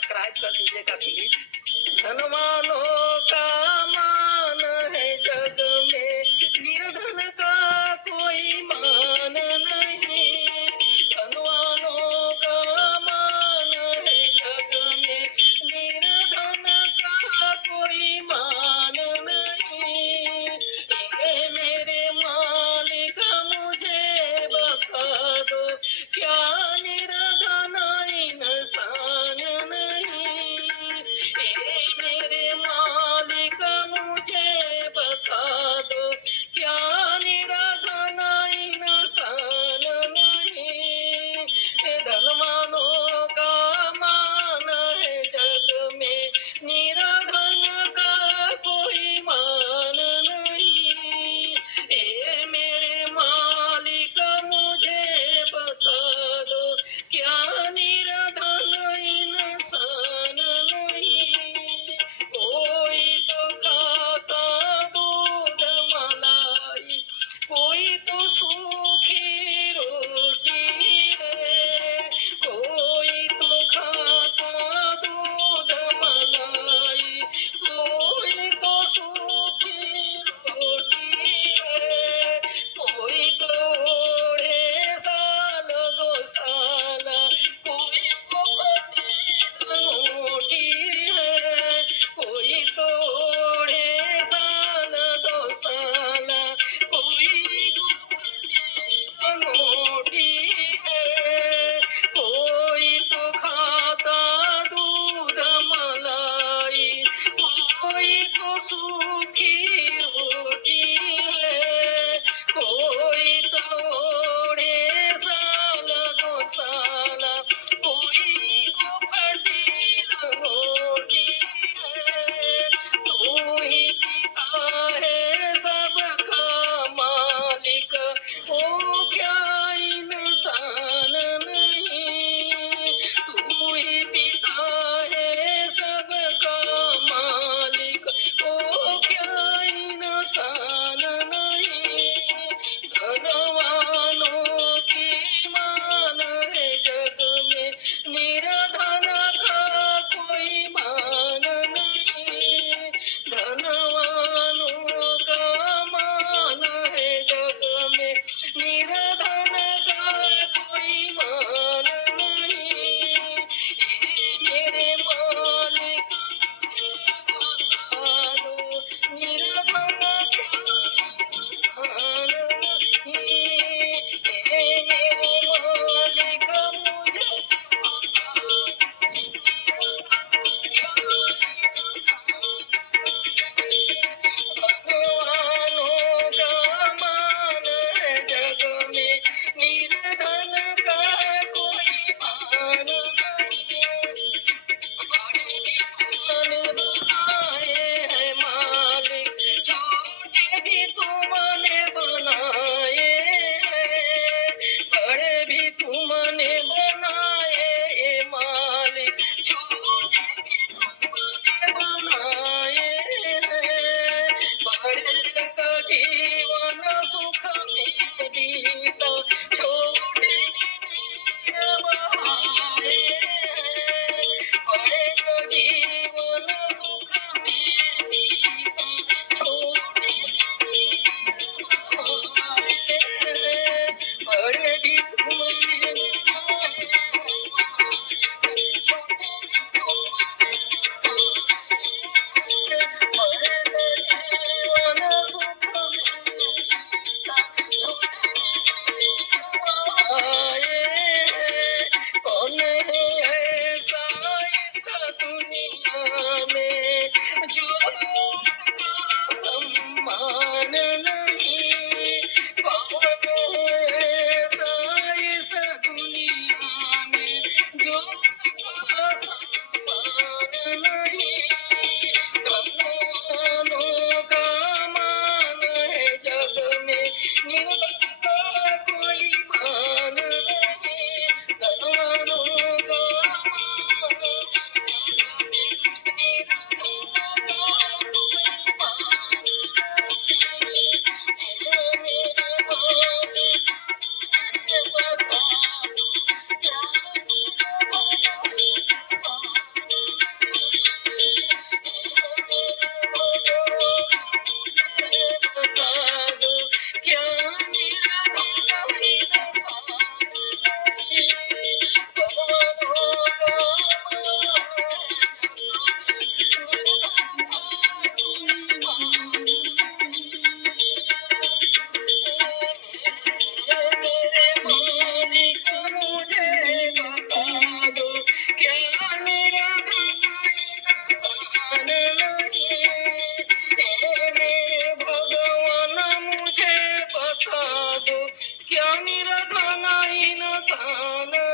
Subscribe कर दीजिएगा please. धनवानों का मान है जग में, निर्धन का कोई मान नहीं। धनवानों का मान है जग में, निर्धन का कोई मान नहीं। ये मेरे मालिक मुझे बता दो, क्या निर्धन इंसान नहीं। ये मेरे मालिक मुझे बता दो, क्या निर्धन इंसान नहीं। ये धनवानों का मान है जग में, निर्धन का कोई मान नहीं। ये मेरे मालिक मुझे बता दो, क्या निर्धन इंसान नहीं। कोई तो खाता दूध मलाई, कोई तो सूखी रोटी है। कोई तो खाता दूध मलाई, कोई तो सूखी रोटी है। कोई तो ओढ़े साल दो साल, कोई तो फटी अंगूठी है। कोई तो ओढ़े साल दो साल, कोई तो फटी अंगूठी है। कोई तो खाता दूध मलाई, कोई तो सूखी रोटी है। कोई तो ओढ़े साल दो साल, कोई को फटी अंगूठी है। तू ही पिता है सबका मालिक, ओ क्या इंसान नहीं। तू ही पिता है सबका मालिक, ओ क्या इंसान नहीं। धनवानों की मान है जग में, निर्धन का कोई मान नहीं। धनवानों का मान है जग में, निर्धन का कोई मान नहीं। ये मेरे मालिक मुझे बता दो, निर्धन का इंसान नहीं। ये मेरे मालिक मुझे बता दो, निर्धन का इंसान नहीं। धनवानों का मान है जग में, निर्धन का कोई मान नहीं। बड़े भी तुमने बनाए हैं मालिक, छोटे भी तुमने बनाए हैं। बड़े भी तुमने बनाए ए मालिक, छोटे भी तुमने बनाए हैं। बड़े का जीवन सुख में बीता, छोटे ने नीर बहाए हैं। बड़े का जीवन सुख में बीता, छोटे ने नीर बहाए हैं। बड़े भी तुमने बनाए हैं मालिक, छोटे भी तुमने बनाए हैं। बड़े का जीवन सुख में बीता, छोटे ने नीर बहाए हैं। कौन है ऐसा इस दुनिया में, जो उसका सम्मान नहीं। कौन है ऐसा इस दुनिया में, जो उसका सम्मान नहीं। धनवानों का मान है जग में, निर्धन का कोई मान नहीं। धनवानों का मान है जग में, निर्धन का कोई धन इंसान